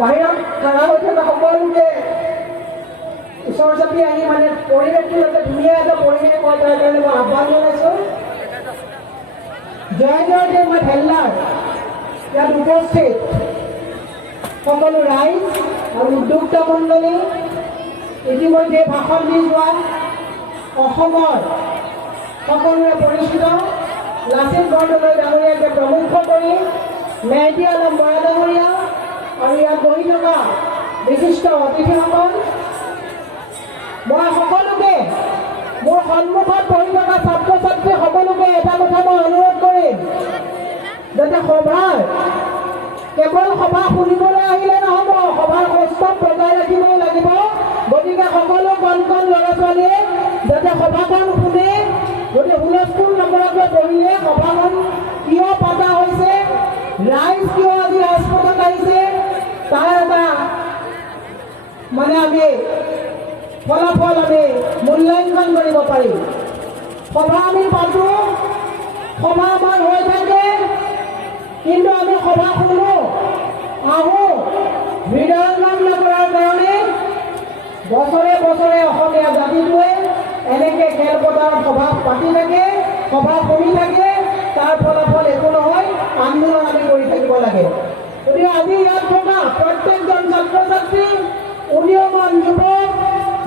বাহিৰত খানা হৈ থকা সকলোকে ওচৰ চাপি আহি মানে পৰিৱেশটো যাতে ধুনীয়া এটা পৰিৱেশ হয় তাৰ কাৰণে মই আহ্বান জনাইছোঁ। জয়দেৱ মই ভেল্লাৰ ইয়াত উপস্থিত সকলো ৰাইজ আৰু উদ্যোক্তা মণ্ডলী, ইতিমধ্যে ভাষণ দি যোৱা অসমৰ সকলোৰে পৰিচিত লাচিত বৰদলৈ ডাঙৰীয়াকে প্ৰমুখ কৰি মেহদী আলম বৰা ডাঙৰীয়া আৰু ইয়াত বহি থকা বিশিষ্ট অতিথিসকল, মই সকলোকে মোৰ সন্মুখত বহি থকা ছাত্ৰ ছাত্ৰী সকলোকে এটা কথা মই অনুৰোধ কৰিম, যাতে সভাৰ কেৱল সভা শুনিবলৈ আহিলে নহ'ব, সভাৰ সৌষ্ঠৱ বজাই ৰাখিবও লাগিব। গতিকে সকলো কণ কণ ল'ৰা ছোৱালীয়ে যাতে সভাখন শুনে, গতিকে হুলস্থুল নকৰাকৈ বহিলে সভাখন কিয় পতা হৈছে, ৰাইজ কিয় আজি ৰাজপথত আহিছে, তাৰ এটা মানে আমি ফলাফল আমি মূল্যাংকন কৰিব পাৰিম। সভা আমি পাতোঁ, সভা আমাৰ হৈ থাকে, কিন্তু আমি সভা শুনো আহোঁ হৃদয়ংগম নকৰাৰ কাৰণে বছৰে বছৰে অসমীয়া জাতিটোৱে এনেকৈ খেলপথাৰত সভা পাতি থাকে, সভা শুনি থাকে, তাৰ ফলাফল একো নহয়, আন্দোলন আমি কৰি থাকিব লাগে। গতিকে আজি ইয়াত থকা প্ৰত্যেকজন ছাত্ৰ ছাত্ৰী, উদীয়মান যুৱক,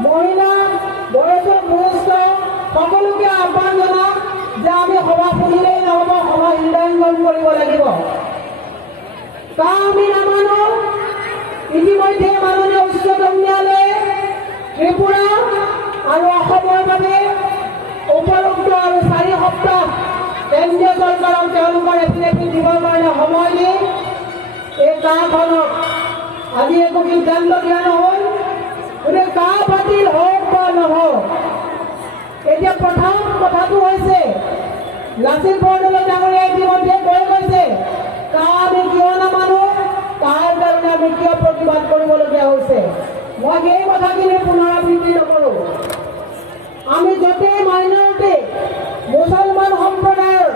মহিলা, বয়োজ্যেষ্ঠ সকলোকে আহ্বান জনাম যে আমি সভা শুনিলেই নহ'ব, সভা হৃদয়ংগম কৰিব লাগিব। তা আমি নামানো। ইতিমধ্যে মাননীয় উচ্চতম ন্যায়ালয়ে ত্ৰিপুৰা আৰু অসমৰ বাবে উপৰোক্ত আৰু 4 সপ্তাহ কেন্দ্ৰীয় চৰকাৰক তেওঁলোকৰ এফিডেভিট দিবৰ কাৰণে সময় দি এই কামখনক আজি একো সিদ্ধান্ত দিয়া নহ'ল। গতিকে কাম বাতিল হওক বা নহওক, এতিয়া প্ৰথম কথাটো হৈছে লাচিত বৰদলৈ ডাঙৰীয়াই ইতিমধ্যে কৈ গৈছে, আমি কিয় নামানো, তাৰ কাৰণে আমি কিয় প্ৰতিবাদ কৰিবলগীয়া হৈছে। মই সেই কথাখিনি পুনৰাবৃত্তি নকৰোঁ। আমি য'তেই মাইনৰিটি মুছলমান সম্প্ৰদায়ৰ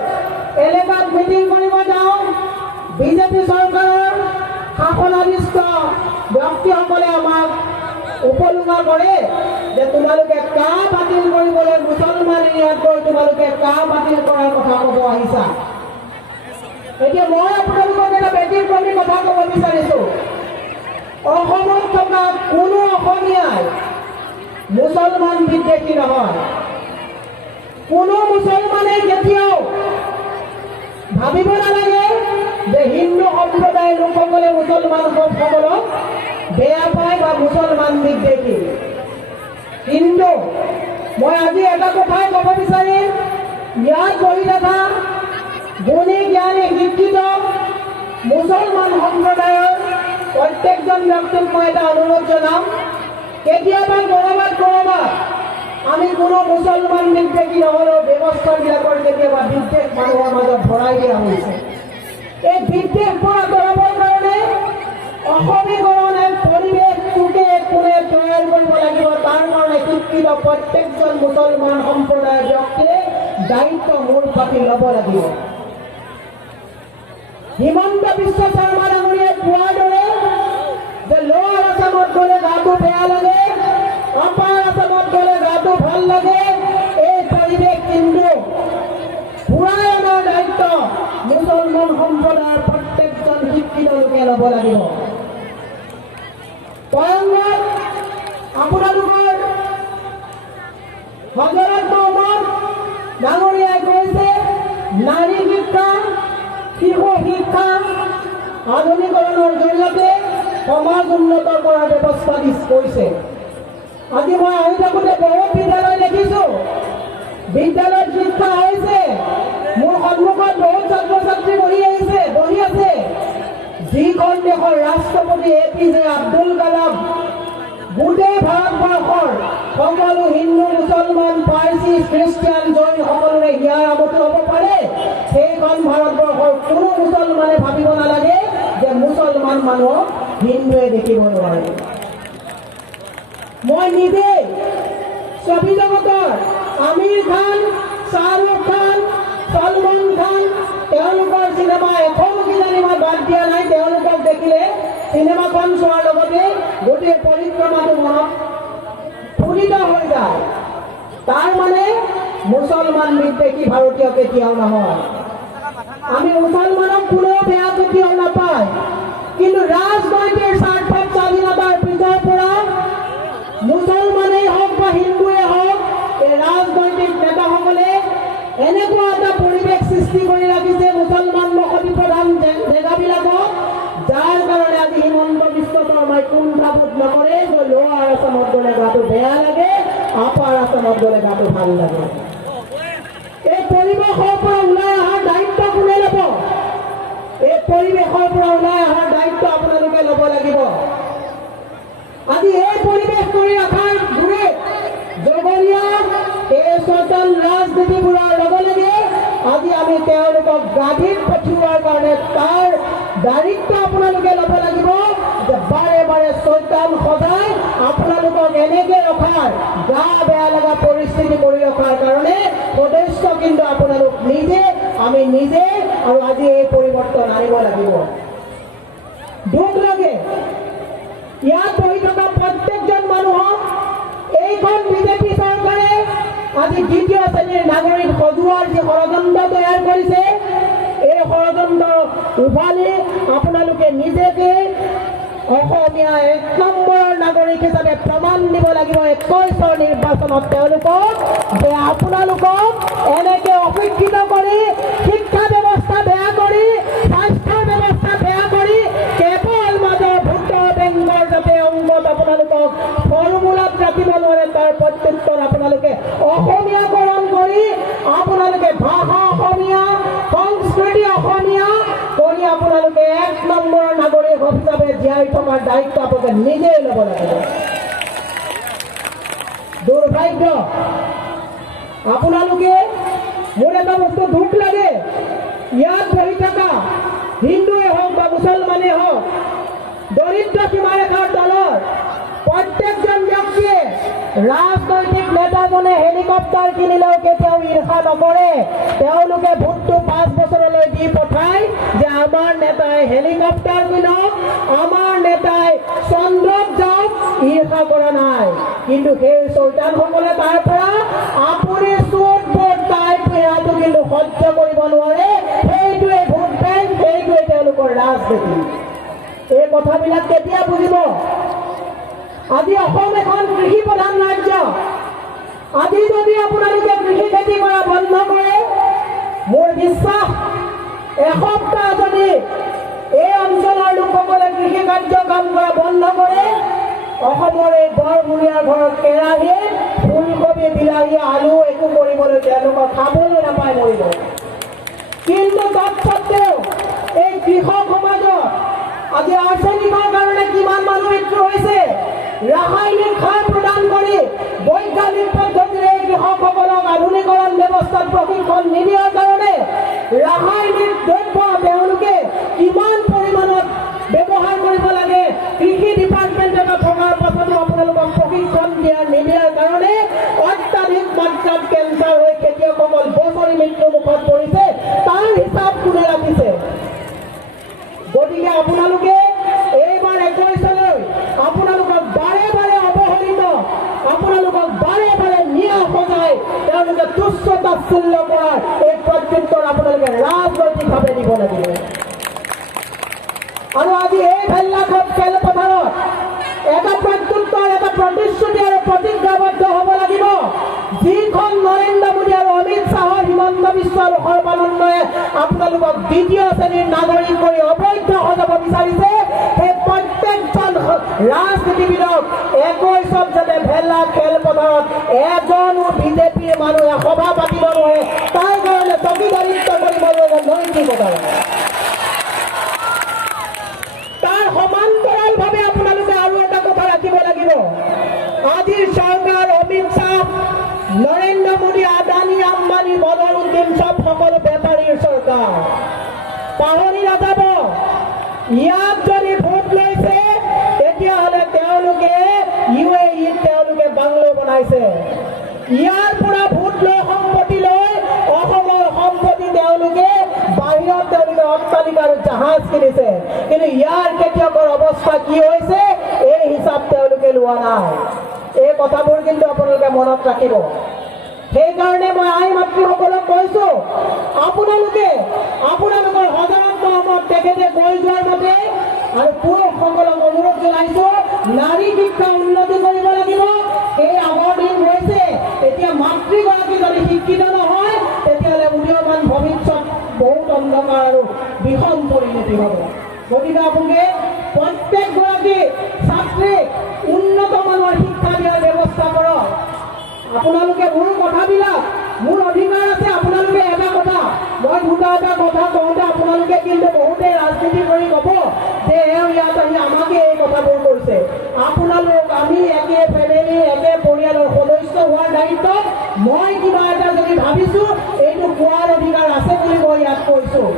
এলেকাত মিটিং কৰিব যাওঁ, বিজেপি চৰকাৰৰ শাসনাধীষ্ঠ ব্যক্তিসকলে আমাক উপলুঙা কৰে যে তোমালোকে কা বাতিল কৰিবলৈ মুছলমান এৰিয়াত গৈ তোমালোকে কা বাতিল কৰাৰ কথা ক'ব আহিছা। এতিয়া মই আপোনালোকক এটা ব্যতিক্ৰমী কথা ক'ব বিচাৰিছোঁ। অসমত থকা কোনো অসমীয়াই মুছলমান বিদ্বেষী নহয়। কোনো মুছলমানে কেতিয়াও ভাবিব নালাগে যে হিন্দু সম্প্ৰদায়ৰ লোকসকলে মুছলমান সকলক বেয়া পায় বা মুছলমান বিদ্বেষী। কিন্তু মই আজি এটা কথাই ক'ব বিচাৰিম, ইয়াত বহি থকা গুণী জ্ঞানী শিক্ষিত মুছলমান সম্প্ৰদায়ৰ প্ৰত্যেকজন ব্যক্তিক মই এটা অনুৰোধ জনাম, কেতিয়াবা ক'ৰবাত আমি কোনো মুছলমান বিদ্বেষী নহ'লেও ব্যৱস্থাবিলাকৰ কেতিয়াবা বিদ্বেষ মানুহৰ মাজত ভৰাই দিয়া হৈছে। এই বিদ্বেষ পৰা আঁতৰাবৰ কাৰণে অসমীকৰণ এক পৰিৱেশটোকে কোনে তৈয়াৰ কৰিব লাগিব, তাৰ কাৰণে শিক্ষিত প্ৰত্যেকজন মুছলমান সম্প্ৰদায়ৰ ব্যক্তিয়ে দায়িত্ব মূৰ পাতি ল'ব লাগিব। হিমন্ত বিশ্ব শৰ্মা ডাঙৰীয়াই কোৱাৰ দৰে যে লোৱাৰ আছামত গ'লে গাটো বেয়া লাগে, আপাৰ আছামত গ'লে গাটো ভাল লাগে, এই পৰিৱেশ কিন্তু ঘূৰাই অনাৰ দায়িত্ব মুছলমান সম্প্ৰদায়ৰ প্ৰত্যেকজন শিক্ষিত লোকে ল'ব লাগিব। পয়ংগত আপোনালোকৰ হজৰত মহম্মদ ডাঙৰীয়াই কৈছে, নাৰী শিক্ষা, শিশু শিক্ষা আধুনিকৰণৰ জৰিয়তে সমাজ উন্নত কৰাৰ ব্যৱস্থা কৰিছে। আজি মই আহি থাকোঁতে বহুত বিদ্যালয় দেখিছোঁ, বিদ্যালয়ত শিক্ষা হৈছে, মোৰ সন্মুখত বহুত ছাত্ৰ ছাত্ৰী বহি আছে। যিখন দেশৰ ৰাষ্ট্ৰপতি APJ আব্দুল কালাম গোটেই ভাৰতবৰ্ষৰ সকলো হিন্দু, মুছলমান, পাৰ্চী, খ্ৰীষ্টিয়ান, জৈন সকলোৰে হিয়াৰ আমতি হ'ব পাৰে, সেইখন ভাৰতবৰ্ষৰ কোনো মুছলমানে ভাবিব নালাগে যে মুছলমান মানুহক হিন্দুৱে দেখিব নোৱাৰে। মই নিজে ছবি জগতৰ আমিৰ খান, শ্বাহৰুখ খান, সলমান খান তেওঁলোকৰ চিনেমা এখন কিজানি মই বাদ দিয়া নাই, তেওঁলোকক দেখিলে চিনেমাখন চোৱাৰ লগতে গোটেই পৰিক্ৰমাটো মনত স্ফুৰিত হৈ যায়। তাৰ মানে মুছলমান বিদ্বেষী ভাৰতীয় কেতিয়াও নহয়। আমি মুছলমানক কোনেও বেয়া কেতিয়াও নাপায়, কিন্তু ৰাজনৈতিক স্বাৰ্থত স্বাধীনতাৰ পিছৰ পৰা মুছলমানেই হওক বা হিন্দুৱে হওক, এই ৰাজনৈতিক নেতাসকলে এনেকুৱা এটা পৰিৱেশ সৃষ্টি কৰি ৰাখিছে মুছলমান বসতি প্ৰধান জেগাবিলাকক, যাৰ কাৰণে আজি হিমন্ত বিশ্ব শৰ্মাই কুণ্ঠাবোধ নকৰে যে লোৱাৰ আছামত গ'লে গাটো বেয়া লাগে, আপাৰ আছামত গ'লে গাটো ভাল লাগে। এই পৰিৱেশৰ পৰা ওলাই অহাৰ দায়িত্ব কোনে ল'ব? এই পৰিৱেশৰ পৰা ওলাই অহাৰ দায়িত্ব আপোনালোকে ল'ব লাগিব। আজি এই পৰিৱেশ কৰি ৰখাৰ দূৰে জগৰীয়া এই চৈতন ৰাজনীতিবোৰৰ লগে লগে আজি আমি তেওঁলোকক গাড়ীত পঠিওৱাৰ কাৰণে তাৰ দায়িত্ব আপোনালোকে ল'ব লাগিব যে বাৰে বাৰে চৈতন সদায় আপোনালোকক এনেকৈ ৰখাৰ গা বেয়া লগা পৰিস্থিতি কৰি ৰখাৰ কাৰণে সদস্য কিন্তু আপোনালোক নিজে, আমি নিজে, আৰু আজি এই পৰিৱৰ্তন আনিব লাগিব। দুখ লাগে ইয়াত বহি থকা প্ৰত্যেকজন মানুহক এইখন বিজেপি চৰকাৰে আজি দ্বিতীয় শ্ৰেণীৰ নাগৰিক সজোৱাৰ যি ষড়যন্ত্ৰ তৈয়াৰ কৰিছে, এই ষড়যন্ত্ৰ উভালি আপোনালোকে নিজকে অসমীয়া 1 নম্বৰৰ নাগৰিক হিচাপে প্ৰমাণ দিব লাগিব 21ৰ নিৰ্বাচনত তেওঁলোকক, যে আপোনালোকক এনেকে অশিক্ষিত কৰি, শিক্ষা ব্যৱস্থা বেয়া কৰি, স্বাস্থ্য ব্যৱস্থা বেয়া কৰি, কেৱল মাজৰ ভোট বেংকৰ যাতে অংগত আপোনালোকক ফৰ্মুলাত ৰাখিব নোৱাৰে, তাৰ প্ৰত্যুত্তৰ আপোনালোকে অসমীয়াকৰণ কৰি, আপোনালোকে ভাষা অসমীয়া, সংস্কৃতি অসমীয়া কৰি আপোনালোকে 1 নম্বৰৰ নাগৰিক হিচাপে জীয়াই থকাৰ দায়িত্ব আপোনালোকে নিজেই ল'ব লাগিব। দুৰ্ভাগ্য আপোনালোকে, মোৰ এটা বস্তু দুখ লাগে, ইয়াত বহি থকা হিন্দুৱে হওক বা মুছলমানেই হওক, দৰিদ্ৰ সীমাৰেখাৰ তলৰ প্ৰত্যেকজন ব্যক্তিয়ে ৰাজনৈতিক নেতাজনে হেলিকপ্টাৰ কিনিলেও কেতিয়াও ঈৰ্ষা নকৰে। তেওঁলোকে ভোটটো 5 বছৰলৈ দি পঠায় যে আমাৰ নেতাই হেলিকপ্টাৰ কিনক, আমাৰ নেতাই চন্দ্ৰত যাওক, ঈৰ্ষা কৰা নাই। কিন্তু সেই চৈতানসকলে তাৰ পৰা আপুনি চুট ভোট তাই ইয়াতো কিন্তু সহ্য কৰিব নোৱাৰে। সেইটোৱে ভোট বেংক, সেইটোৱে তেওঁলোকৰ ৰাজনীতি। এই কথাবিলাক কেতিয়া বুজিব? আজি অসম এখন কৃষি প্ৰধান ৰাজ্য। আজি যদি আপোনালোকে কৃষি খেতি কৰা বন্ধ কৰে, মোৰ বিশ্বাস এসপ্তাহ যদি এই অঞ্চলৰ লোকসকলে কৃষি কাৰ্য কাম কৰা বন্ধ কৰে, অসমৰ এই গড়মূৰীয়া ঘৰৰ কেৰাহীয়ে ফুলকবি, বিলাহী, আলু একো কৰিবলৈ তেওঁলোকক খাবলৈ নাপায়, মৰিব। কিন্তু তৎসত্বেও এই কৃষক সমাজত আজি আৰ্ছেনিকৰ কাৰণে কিমান মানুহ মৃত্যু হৈছে। ৰাসায়নিক সাৰ প্ৰদান কৰি বৈজ্ঞানিক পদ্ধতিৰে কৃষকসকলক আধুনিকৰণ ব্যৱস্থাত প্ৰশিক্ষণ নিদিয়াৰ কাৰণে ৰাসায়নিক দ্ৰব্য তেওঁলোকে কিমান পৰিমাণত ব্যৱহাৰ কৰিব লাগে, কৃষি ডিপাৰ্টমেণ্টত থকাৰ পাছতো আপোনালোকক প্ৰশিক্ষণ নিদিয়াৰ কাৰণে অত্যাধিক মাত্ৰাত কেঞ্চাৰ হৈ খেতিয়কসকল বছৰি মৃত্যু মুখত পৰিছে। তাৰ হিচাপ কোনে ৰাখিছে? গতিকে আপোনালোকে এইবাৰ 21লৈ আপোনালোকক বাৰে বাৰে অৱহেলিত, আপোনালোকক বাৰে বাৰে নিয়া সজাই তেওঁলোকে তুচ্ছ তাচ্ছিল্য কৰাৰ এই প্ৰত্যুত্তৰ আপোনালোকে ৰাজনৈতিকভাৱে দিব লাগিব। আৰু আজি এই ভেল্লাঘাট খেলপথাৰত এটা প্ৰত্যুত্তৰ, এটা প্ৰতিশ্ৰুতি আৰু প্ৰতিজ্ঞাবদ্ধ হ'ব লাগিব, যিখন নৰেন্দ্ৰ মোদী আৰু অমিত শ্বাহৰ, হিমন্ত বিশ্ব আৰু সৰ্বানন্দই আপোনালোকক দ্বিতীয় শ্ৰেণীৰ নাগৰিক কৰি অবৈধ সজাব বিচাৰিছে। সেই প্ৰত্যেকজন ৰাজনীতিবিদক 21ত যাতে ভেল্লা খেলপথাৰত এজনো বিজেপিৰ মানুহে সভা পাতিব নোৱাৰে, তাৰ কাৰণে চকীদাৰিত্ব কৰিবলৈ নৈতিকতা, তাৰ সমান্তৰালভাৱে আপোনালোকে আৰু এটা কথা ৰাখিব লাগিব। আজিৰ চৰকাৰ অমিত শ্বাহ, নৰেন্দ্ৰ মোদী, আদানী, আম্বানী, বদৰুদ্দিন চব সকলো বেপাৰীৰ চৰকাৰ। পাহৰি নাযাব, ইয়াত যদি ভোট লৈছে তেতিয়াহ'লে তেওঁলোকে UAE-ত তেওঁলোকে বাংলো বনাইছে। ইয়াৰ পৰা ভোট লৈ সম্পত্তি লৈ অসমৰ সম্পত্তি ইয়াৰ খেতিয়কৰ অৱস্থা কি হৈছে এই হিচাপ তেওঁলোকে লোৱা নাই। এই কথাবোৰ কিন্তু আপোনালোকে মনত ৰাখিব। সেইকাৰণে মই আই মাতৃসকলক কৈছো, আপোনালোকে আপোনালোকৰ হজৰত মহম্মদ তেখেতে কৈ যোৱাৰ মতে আৰু পুৰুষসকলক অনুৰোধ জনাইছো, নাৰী শিক্ষা উন্নতি কৰিব লাগিব। সেই আগৰ দিন হৈছে, এতিয়া মাতৃগৰাকী যদি শিক্ষিত নহয় তেতিয়াহ'লে উদীয়মান ভৱিষ্যত বহুত অন্ধকাৰ আৰু বিষম পৰিণতি হ'ব। গতিকে আপোনালোকে প্ৰত্যেকগৰাকী ছাত্ৰীক উন্নত মানৰ শিক্ষা দিয়াৰ ব্যৱস্থা কৰক। আপোনালোকে মোৰ কথাবিলাক, মোৰ অধিকাৰ আছে। আপোনালোকে এটা কথা, মই দুটা এটা কথা কওঁতে আপোনালোকে কিন্তু বহুতে ৰাজনীতি কৰি ক'ব যে এওঁ ইয়াত আহি আমাকে এই কথাবোৰ কৈছে। আপোনালোক আমি একে ফেমিলি, একে পৰিয়ালৰ সদস্য হোৱাৰ দায়িত্বত মই কিবা এটা যদি ভাবিছোঁ এইটো কোৱাৰ অধিকাৰ আছে বুলি মই ইয়াত কৈছোঁ।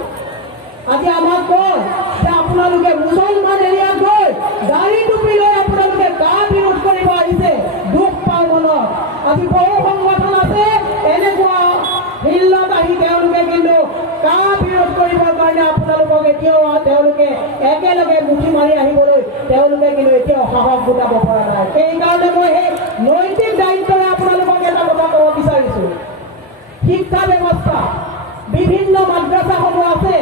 আজি আমাক কয় যে আপোনালোকে মুছলমান এৰিয়াত গৈ দাড়ি টুপি লৈ আপোনালোকে কা বিৰোধ কৰিব আহিছে, দুখ পাওঁ মনত। আজি বহু সংগঠন আছে এনেকুৱা হিল্লত আহি তেওঁলোকে কিন্তু কা বিৰোধ কৰিবৰ কাৰণে আপোনালোকক এতিয়াও তেওঁলোকে একেলগে মুঠি মাৰি আহিবলৈ তেওঁলোকে কিন্তু এতিয়াও সাহস গোটাব পৰা নাই। সেইকাৰণে মই সেই নৈতিক দায়িত্বৰে আপোনালোকক এটা কথা ক'ব বিচাৰিছোঁ। শিক্ষা ব্যৱস্থা বিভিন্ন মাদ্ৰাছাসমূহ আছে।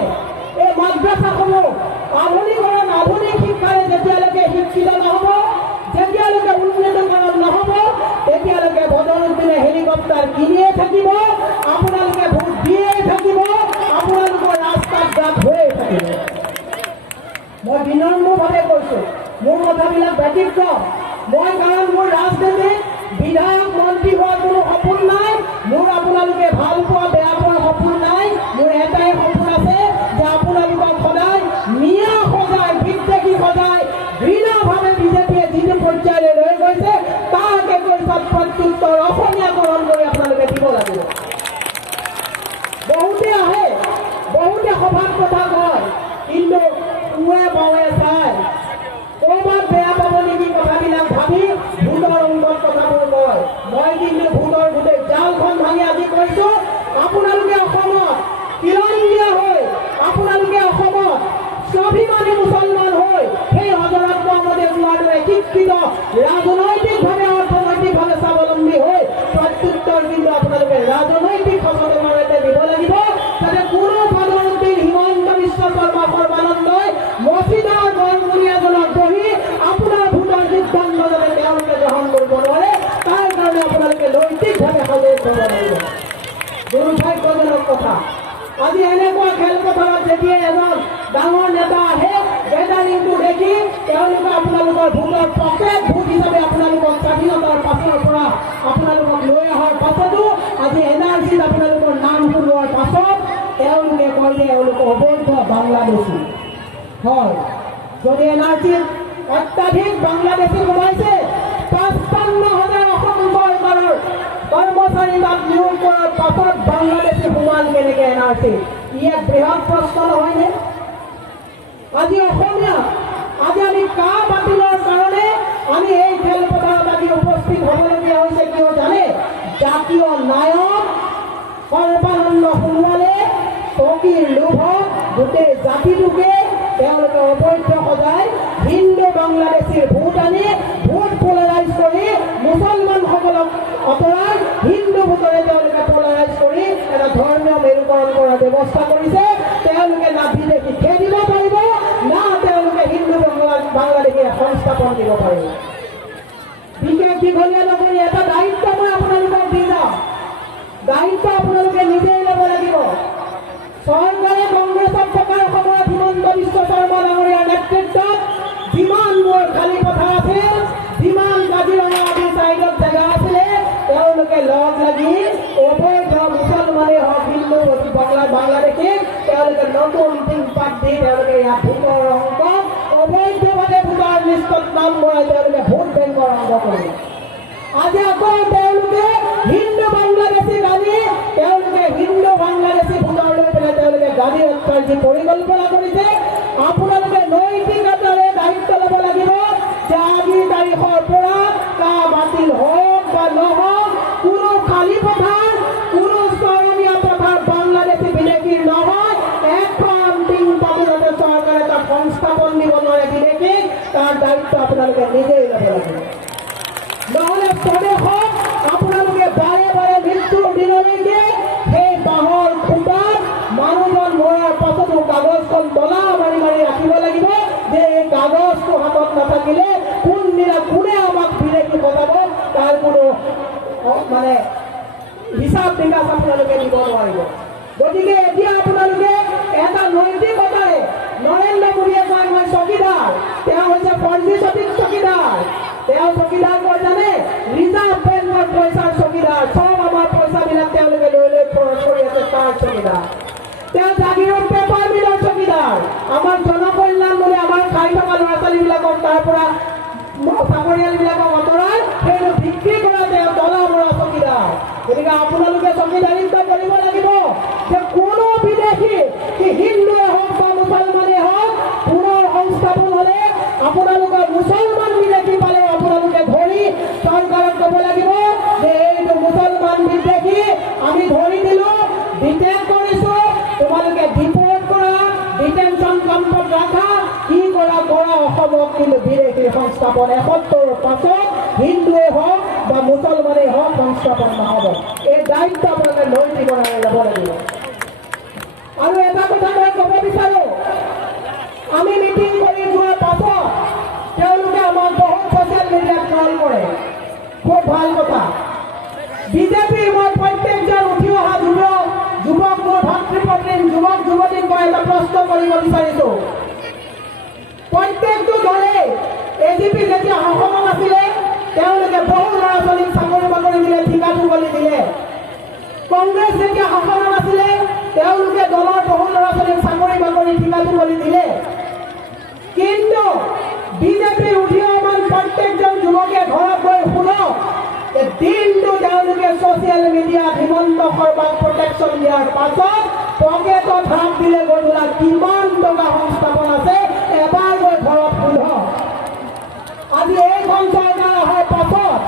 এই মাদ্ৰাছাসমূহ আধুনিকৰণ, আধুনিক শিক্ষাৰে যেতিয়ালৈকে শিক্ষিত নহ'ব, যেতিয়ালৈকে উন্নতকৰণ নহ'ব, তেতিয়ালৈকে বদৰুদ্দিনে হেলিকপ্টাৰ কিনিয়ে থাকিব, আপোনালোকে ভোট দিয়ে থাকিব, আপোনালোকৰ ৰাস্তাত গাঁত হৈয়ে থাকিব। মই বিনম্ৰভাৱে কৈছোঁ, মোৰ কথাবিলাক ব্যতিক্ৰম। মই কাৰণ মোৰ ৰাজনীতিত বিধায়ক মন্ত্ৰী হোৱাৰ কোনো সপোন নাই, মোৰ আপোনালোকে ভাল পোৱা বেয়া পোৱাৰ সপোন নাই। মোৰ এটাই সপোন আছে যে আপোনালোকক সদায় মিয়া সজাই, বিদ্বেষী সজাই, ঘৃণাভাৱে বিজেপিয়ে যিটো পৰ্যায়লৈ লৈ গৈছে তাক একৈছ প্ৰত্যুত্তৰ অসমীয়াকৰণ কৰি আপোনালোকে দিব লাগিব। বহুতে আহে, বহুতে সভাত কথা কয়, কিন্তু উৱে বাৱে চাই ক'ৰবাত বেয়া পাব নেকি কথাবিলাক ভাবি ভোটৰ অংগত কথাবোৰ কয়। মই কিন্তু ভোটৰ গোটেই জালখন ভাঙি আজি কৈছোঁ, আপোনালোকে অসমত তিৰংগীয়া হৈ, আপোনালোকে অসমত স্বাভিমানী মুছলমান হৈ সেই হজৰত মহম্মদে কোৱাৰ দৰে শিক্ষিত, ৰাজনৈতিকভাৱে অৰ্থনৈতিকভাৱে স্বাৱলম্বী হৈ প্ৰত্যুত্তৰ কিন্তু আপোনালোকে ৰাজনৈতিক সচেতনতাৰে দিব লাগিব, যাতে কোনো বদৰুদ্দিন, হিমন্ত বিশ্ব শৰ্মা, সৰ্বানন্দই মছজিদৰ গড়মূৰীয়াজনক বহি আপোনাৰ ভোটৰ সিদ্ধান্ত যাতে তেওঁলোকে গ্ৰহণ কৰিব নোৱাৰে, তাৰ কাৰণে আপোনালোকে নৈতিকভাৱে সজাগ হ'ব লাগিব। দুৰ্ভাগ্যজনক কথা, আজি এনেকুৱা খেলপথাৰত যেতিয়া এজন ডাঙৰ নেতা আহে, গেদাৰিংটো দেখি তেওঁলোকে আপোনালোকৰ ভোটৰ পকেট ভোট হিচাপে আপোনালোকক স্বাধীনতাৰ পাছৰ পৰা আপোনালোকক লৈ অহাৰ পাছতো আজি NRCত আপোনালোকৰ নাম শুনোৱাৰ পাছত তেওঁলোকে কয় যে এওঁলোক অবৈধ বাংলাদেশী। হয়, যদি NRCত অত্যাধিক বাংলাদেশী সোমাইছে, ৫৫,০০০ অসম চৰকাৰৰ কৰ্মচাৰী তাত নিয়োগ কৰাৰ পাছত বাংলাদেশী সোমাল কেনেকৈ NRC? ই এক বৃহৎ প্ৰশ্ন নহয়নে? আজি অসমীয়া, আজি আমি কা বাতিলৰ কাৰণে আমি এই খেলপথাৰত আজি উপস্থিত হ'বলগীয়া হৈছে কিয় জানে? জাতীয় নায়ক সৰ্বানন্দ সোণোৱালে টকীৰ লোভত গোটেই জাতিটোকে তেওঁলোকে অবৈধ সজাই হিন্দু বাংলাদেশীৰ ভোট আনি ভোট পলাৰাইজ কৰি মুছলমানসকলক অপৰাধ হিন্দু ভোটৰে তেওঁলোকে পলাৰাইজ কৰি এটা ধৰ্মীয় মেৰুকৰণ কৰাৰ ব্যৱস্থা কৰিছে। তেওঁলোকে না বিদেশী খেদিব পাৰিব, না তেওঁলোকে হিন্দু বাংলাদেশী সংস্থাপন দিব পাৰিব। বিশেষ দীঘলীয়া নকৰি এটা দায়িত্ব মই আপোনালোকক দি যাওঁ, দায়িত্ব আপোনালোকে নিজেই ল'ব লাগিব। চৰকাৰে কংগ্ৰেছত থকাৰ সময়ত হিমন্ত বিশ্ব শৰ্মা ডাঙৰীয়াৰ নেতৃত্বত যিমানবোৰ খালী পথাৰ আছিল, যিমান কাজিৰঙা আদি চাইডত জেগা আছিলে, তেওঁলোকে লগ লাগি অবৈধ মুছলমানেই হওক, হিন্দু বাংলাদেশী তেওঁলোকে নতুন টিংপাত দি তেওঁলোকে ইয়াত ভোটৰ অংক অবৈধভাৱে ভোটাৰ লিষ্টত নাম ভৰাই তেওঁলোকে ভোট বেংকৰ অংক কৰিলে। আজি আকৌ তেওঁলোকে হিন্দু বাংলাদেশী গাড়ী, তেওঁলোকে হিন্দু বাংলাদেশী ভোটাৰ লৈ পেলাই তেওঁলোকে গাড়ী হত্যাৰ যি পৰিকল্পনা কৰিছে, আপোনালোকে নৈতিকতাৰে দায়িত্ব ল'ব লাগিব যে আজিৰ তাৰিখৰ পৰা কা বাতিল হওক বা নহওক, কোনো খালী পথাৰ, কোনো চৰণীয়া পথাৰ বাংলাদেশী বিদেশীৰ নহয়, এখন টিং পাতি যাতে চৰকাৰে তাত সংস্থাপন দিব দায়িত্ব আপোনালোকে নিজেই ল'ব লাগিব। নহ'লে স্বদেশত আপোনালোকে বাৰে বাৰে মৃত্যুৰ দিনলৈকে সেই বাঁহৰ খুঁটাত মানুহজন মৰাৰ পাছতো কাগজখন তলা মাৰি মাৰি ৰাখিব লাগিব যে এই কাগজটো হাতত নাথাকিলে কোনদিনা কোনে আমাক বিলেতি বজাব তাৰ কোনো মানে হিচাপ নিকাচ আপোনালোকে দিব নোৱাৰিব। গতিকে এতিয়া আপোনালোকে এটা নৈতিকতাৰে নৰেন্দ্ৰ মোদীয়ে কয় মই চকীদাৰ, তেওঁ হৈছে পঞ্জী চকীদাৰ। তেওঁ চকীদাৰ কয় জানে ৰিজাৰ্ভ বেংকৰ পইচাৰ চকীদাৰ, চব আমাৰ পইচাবিলাক তেওঁলোকে লৈ লৈ খৰচ কৰি আছে তাৰ চকীদাৰ। তেওঁ জাগিৰোড পেপাৰ মিলৰ চকীদাৰ, আমাৰ জনকল্যাণ বুলি আমাৰ খাই থকা ল'ৰা ছোৱালীবিলাকক তাৰ পৰা চাকৰিয়ালবিলাকক আঁতৰাই সেইটো বিক্ৰী কৰা তেওঁ তলা মৰা চকীদাৰ। গতিকে আপোনালোকে চকীদাৰিত্ব কৰিব লাগিব যে কোনো বিদেশী কি হিন্দুৱে হওক বা মুছলমানে হওক পুনৰ সংস্থাপন হ'লে আপোনালোকৰ মুছলমান বিদেশী পালে আপোনালোকে ধৰি চৰকাৰক ক'ব লাগিব যে এইটো মুছলমান বিদেশী আমি ধৰি দিলো, ডিটেইন কৰিছো, তোমালোকে ডিপৰ্ট কৰা, ডিটেনশ্যন কেম্পত ৰাখা, কি কৰা কৰা। অসমক কিন্তু বিদেশী সংস্থাপন ৭১ৰ পাছত হিন্দুৱে হওক বা মুছলমানেই হওক সংস্থাপন নহ'ব। এই দায়িত্ব আপোনালোকে নৈতিকতাৰে ল'ব লাগিব। আৰু এটা কথা মই ক'ব বিচাৰো, আমি মিটিং কৰি যোৱাৰ পাছত তেওঁলোকে আমাক বহুত ছ'চিয়েল মিডিয়াত ট্ৰল কৰে, খুব ভাল কথা। বিজেপিৰ মই প্ৰত্যেকজন উঠি অহা যুৱক মোৰ ভাতৃ পত্নী যুৱক যুৱতীক মই এটা প্ৰশ্ন কৰিব বিচাৰিছো। প্ৰত্যেকটো দলে এজিপি যেতিয়া শাসনত আছিলে তেওঁলোকে বহু ল'ৰা ছোৱালীক চাকৰি বাকৰি দিলে, ঠিকা ঠুকলি দিলে। কংগ্ৰেছ যেতিয়া শাসনত আছিলে তেওঁলোকে দলৰ বহু ল'ৰা ছোৱালীক চাকৰি বাকৰি ঠিকা ঠুকলি দিলে। কিন্তু বিজেপি উদীয়মান প্ৰত্যেকজন যুৱকে ঘৰত গৈ শুনক দিনটো তেওঁলোকে ছ'চিয়েল মিডিয়াত হিমন্ত শৰ্মাক প্ৰটেকশ্যন দিয়াৰ পাছত পকেটত হাত দিলে গধূলা কিমান টকা সংস্থাপন আছে এবাৰ গৈ ঘৰত শুনক। আজি এইখন চৰকাৰ অহাৰ পাছত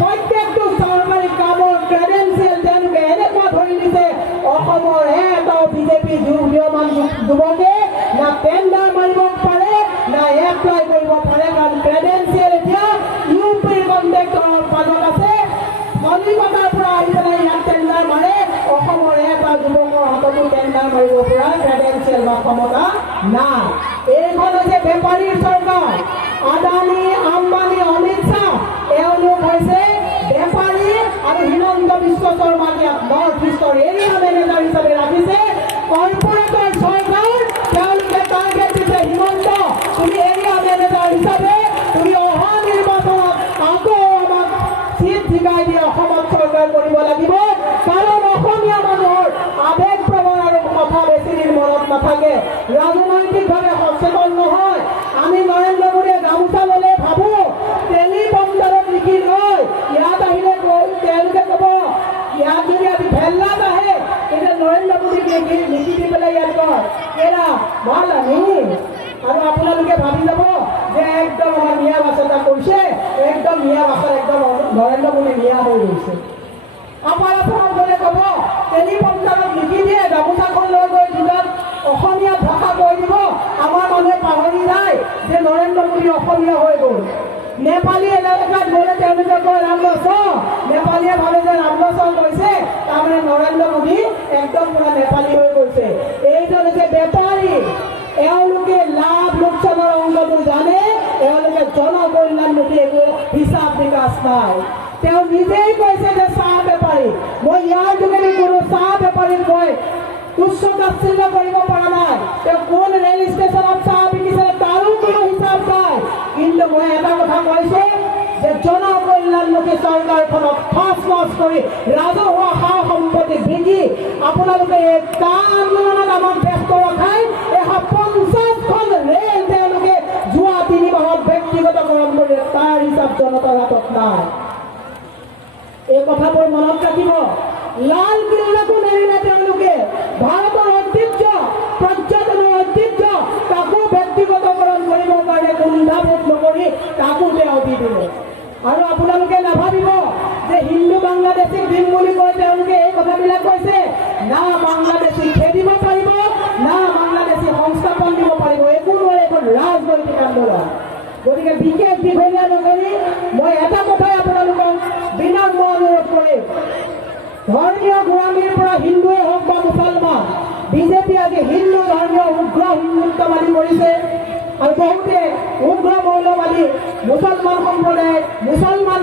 প্ৰত্যেকটো চৰকাৰী কামৰ ক্ৰেডেঞ্চিয়েল তেওঁলোকে এনেকুৱা ধৰি দিছে অসমৰ এটাও বিজেপি উদীয়মান যুৱকে না টেণ্ডাৰ মাৰিব পাৰে না এপ্লাই কৰিব পাৰে, কাৰণ ক্ৰেডেঞ্চিয়েল এতিয়া ইউপিৰ কণ্টেক্টৰৰ মাজত আছে। কলিকতাৰ পৰা আহি পেলাই ইয়াত টেণ্ডাৰ মাৰে, অসমৰ এটা যুৱকৰ হাততো টেণ্ডাৰ মাৰিব পৰা ক্ৰেডেঞ্চিয়েল বা ক্ষমতা নাই। এইখন হৈছে বেপাৰীৰ চৰকাৰ। আদানী আম্বানী অমিত শ্বাহ এওঁলোক হৈছে বেপাৰী আৰু হিমন্ত বিশ্ব শৰ্মাক ইয়াত নৰ্থ ইষ্টৰ এৰিয়া মেনেজাৰ হিচাপে ৰাখিছে। কৰ্পৰেটৰ চৰকাৰ তেওঁলোকে টাৰ্গেট দিছে হিমন্ত তুমি এৰিয়া মেনেজাৰ হিচাপে তুমি অহা নিৰ্বাচনত আকৌ আমাক চিট ঠিকাই দিয়ে অসমত চৰকাৰ কৰিব লাগিব, কাৰণ অসমীয়া মানুহৰ আৱেগ প্ৰৱণ আৰু কথা বেছি দিন মনত নাথাকে, ৰাজনৈতিকভাৱে সচেতন নহয়। আমি নৰেন্দ্ৰ মোদীয়ে গামোচা ল'লে ভাবো টেলিপ্ৰম্পটাৰত লিখি লয়, ইয়াত আহিলে তেওঁলোকে ক'ব ইয়াত যদি আমি ভেল্লাত আহে তেতিয়া নৰেন্দ্ৰ মোদীক লিখি দি পেলাই ইয়াত কয় এৰা ভাল আমি আৰু আপোনালোকে ভাবি যাব যে একদম আমাৰ মিয়া ভাষা এটা কৰিছে, একদম মিয়া ভাষাৰ একদম নৰেন্দ্ৰ মোদী মিয়া হৈ গৈছে। আমাৰ অসমত গ'লে ক'ব টেলিপ্ৰম্পটাৰত লিখি দিয়ে, গামোচাখন লৈ গৈ দুটাত অসমীয়া ভাষা কৈ দিব, আমাৰ মানুহে পাহৰি যায় যে নৰেন্দ্ৰ মোদী অসমীয়া হৈ গ'ল। নেপালী এলেকাত গ'লে তেওঁলোকে কয় ৰামলচ, নেপালীয়ে ভাবে যে ৰামলচ কৈছে তাৰমানে নৰেন্দ্ৰ মোদী একদম পুৰা নেপালী হৈ গৈছে। এইটো হৈছে বেপাৰী, এওঁলোকে লাভ লোকচানৰ অংশটো জানে, এওঁলোকে জনকল্যাণমুখী একো হিচাপ নিকাচ নাই। তেওঁ নিজেই কৈছে যে চাহ বেপাৰী, মই ইয়াৰ যোগেদি কোনো চাহ বেপাৰীক মই তুচ্ছ তাচ্ছিল্য কৰিব পৰা নাই, তেওঁ কোন ৰেল ষ্টেচনত চাহ বিকিছে তাৰো কোনো হিচাপ নাই। কিন্তু মই এটা কথা কৈছো যে জনকল্যাণমুখী চৰকাৰখনক ফাঁচ ফাঁচ কৰি ৰাজহুৱা সা সম্পত্তি বিকি আপোনালোকে এই আন্দোলনত আমাক ব্যস্ত ৰখাই 50খন ৰেল তেওঁলোকে যোৱা 3 মাহত ব্যক্তিগতকৰণ কৰিলে, তাৰ হিচাপ জনতাৰ হাতত নাই। এই কথাবোৰ মনত ৰাখিব। লালকিল্লাকো নেৰিলে তেওঁলোকে, ভাৰতৰ ঐতিহ্য পৰ্যটনৰ ঐতিহ্য তাকো ব্যক্তিগতকৰণ কৰিবৰ কাৰণে কুণ্ঠাবোধ নকৰি তাকো তেওঁ দি দিলে। আৰু আপোনালোকে নাভাবিব যে হিন্দু বাংলাদেশীক দিম বুলি কৈ তেওঁলোকে এই কথাবিলাক কৈছে, না বাংলাদেশী খেদিব পাৰিব না বাংলাদেশী সংস্থাপন দিব পাৰিব, একো নোৱাৰে, এখন ৰাজনৈতিক আন্দোলন। গতিকে বিশেষ দীঘলীয়া নকৰি মই এটা কথাই আপোনালোকক বিনম্ৰ অনুৰোধ কৰিম, ধৰ্মীয় গোড়ামীৰ পৰা হিন্দুৱে হওক বা মুছলমান, বিজেপি আজি হিন্দু ধৰ্মীয় উগ্ৰ হিন্দুত্ববাদী কৰিছে আৰু বহুতে উগ্ৰ মৌলবাদী মুছলমান সম্প্ৰদায় মুছলমান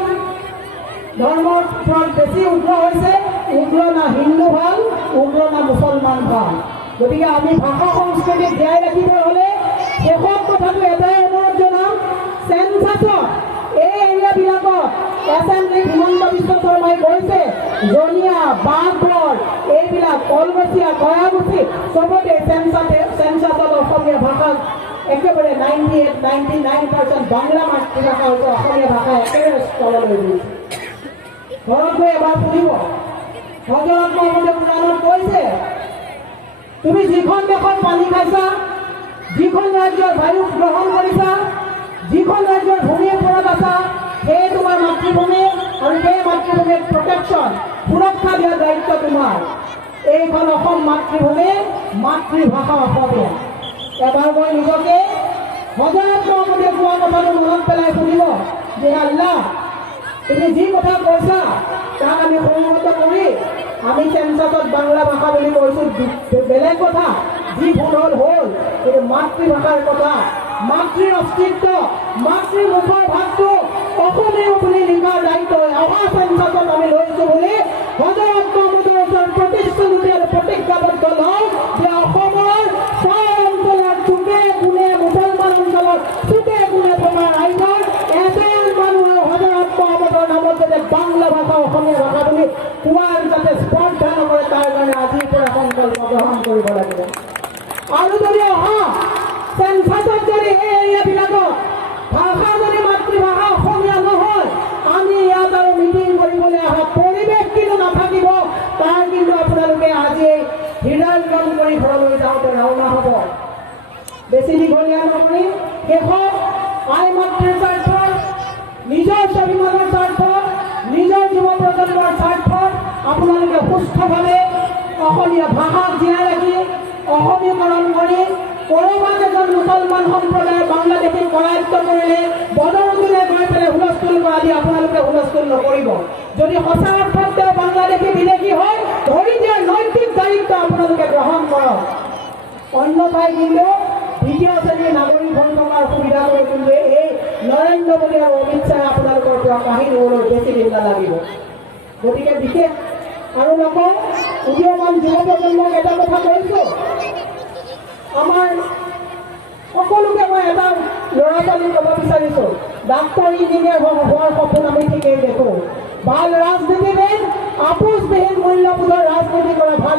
ধৰ্মৰ ওপৰত বেছি উগ্ৰ হৈছে। উগ্ৰ না হিন্দু ভাল, উগ্ৰ না মুছলমান ভাল। গতিকে আমি ভাষা সংস্কৃতি জীয়াই ৰাখিব হ'লে শেষত কথাটো এটাই অনুৰোধ জনাম, চেঞ্চাছত এই এৰিয়াবিলাকত এছেম্বলি হিমন্ত বিশ্ব শৰ্মাই কৈছে জনিয়া বাঘবৰ এইবিলাক কলগছিয়া কয়াগুচি চবতে চেঞ্চাছত অসমীয়া ভাষাক একেবাৰে 98-99% বাংলা মাতৃভাষা হৈছে অসমীয়া ভাষা একেবাৰে তললৈ গৈছে। ঘৰত গৈ এবাৰ শুনিব, হজৰত মহম্মদে কোৰআনত কৈছে তুমি যিখন দেশৰ পানী খাইছা, যিখন ৰাজ্যৰ বায়ু গ্ৰহণ কৰিছা, যিখন ৰাজ্যৰ ভূমিৰ ওপৰত আছা, সেই তোমাৰ মাতৃভূমি আৰু সেই মাতৃভূমিৰ প্ৰটেকশ্যন সুৰক্ষা দিয়াৰ দায়িত্ব তোমাৰ। এইখন অসম মাতৃভূমি, মাতৃভাষা অসমীয়া। এবাৰ মই নিজকে হজৰত মহম্মদে কোৱা কথাটো মনত পেলাই শুনিব যে আল্লাহ তুমি যি কথা কৈছা তাক আমি সংহত কৰি আমি চেঞ্চাছত বাংলা ভাষা বুলি কৈছোঁ, বেলেগ কথা, যি ভুল হ'ল হ'ল, কিন্তু মাতৃভাষাৰ কথা, মাতৃৰ অস্তিত্ব, মাতৃমুখৰ ভাগটো অসমীয়া বুলি লিখাৰ দায়িত্ব অহা চেঞ্চাছত আমি লৈছোঁ বুলি হজৰত মহম্মদৰ ওচৰত প্ৰতিশ্ৰুতি আৰু প্ৰতিজ্ঞাবদ্ধ লওঁ যে অসমৰ চাৰ অঞ্চলৰ চুকে কোণে মুছলমান অঞ্চলৰ চুকে কোণে থকা ৰাইজৰ এজন মানুহে হজৰত মহম্মদৰ নামত যাতে বাংলা ভাষা অসমীয়া ভাষা বুলি কোৱাৰ যাতে স্পৰ্ধা নকৰে তাৰ কাৰণে আজিৰ পৰা সংকল্প গ্ৰহণ কৰিব লাগিব। আৰু যদি অহা চেঞ্চাছত যদি এই এৰিয়াবিলাকত ভাষা যদি মাতৃভাষা অসমীয়া নহয়, আমি ইয়াত আৰু মিটিং কৰিবলৈ অহা পৰিৱেশ কিন্তু নাথাকিব। তাৰ কিন্তু আপোনালোকে আজি হৃদয়ংগম কৰি ঘৰলৈ যাওঁতে ৰাওনা হ'ব। বেছি দীঘলীয়া নকৰি শেষত আই মাতৃৰ স্বাৰ্থত, নিজৰ স্বাভিমানৰ স্বাৰ্থত, নিজৰ যুৱ প্ৰজন্মৰ স্বাৰ্থত আপোনালোকে সুস্থভাৱে অসমীয়া ভাষাক জীয়াই ৰাখি অসমীকৰণ কৰি ক'ৰবাত এজন মুছলমান সম্প্ৰদায়ে বাংলাদেশী কৰায়ত্ব কৰিলে বদৰুদ্দিনে গৈ পেলাই হুলস্থুল কৰা দি আপোনালোকে হুলস্থুল নকৰিব। যদি সঁচা অৰ্থত তেওঁ বাংলাদেশী বিদেশী হয় ধৰি দিয়াৰ নৈতিক দায়িত্ব আপোনালোকে গ্ৰহণ কৰক। অন্যথাই কিন্তু দ্বিতীয় শ্ৰেণীৰ নাগৰিক হৈ থকাৰ সুবিধাটো কিন্তু এই নৰেন্দ্ৰ মোদী আৰু অমিত শ্বাহে আপোনালোকৰ পৰা কাঢ়ি নিবলৈ বেছি দিন নালাগিব। গতিকে বিশেষ আৰু নকওঁ, উদীয়মান যুৱ প্ৰজন্মক এটা কথা কৈছোঁ, আমাৰ সকলোকে মই এটা ল'ৰা ছোৱালী ক'ব বিচাৰিছোঁ, ডাক্তৰ ইঞ্জিনিয়াৰ হোৱাৰ সপোন আমি ঠিকেই দেখোঁ, ভাল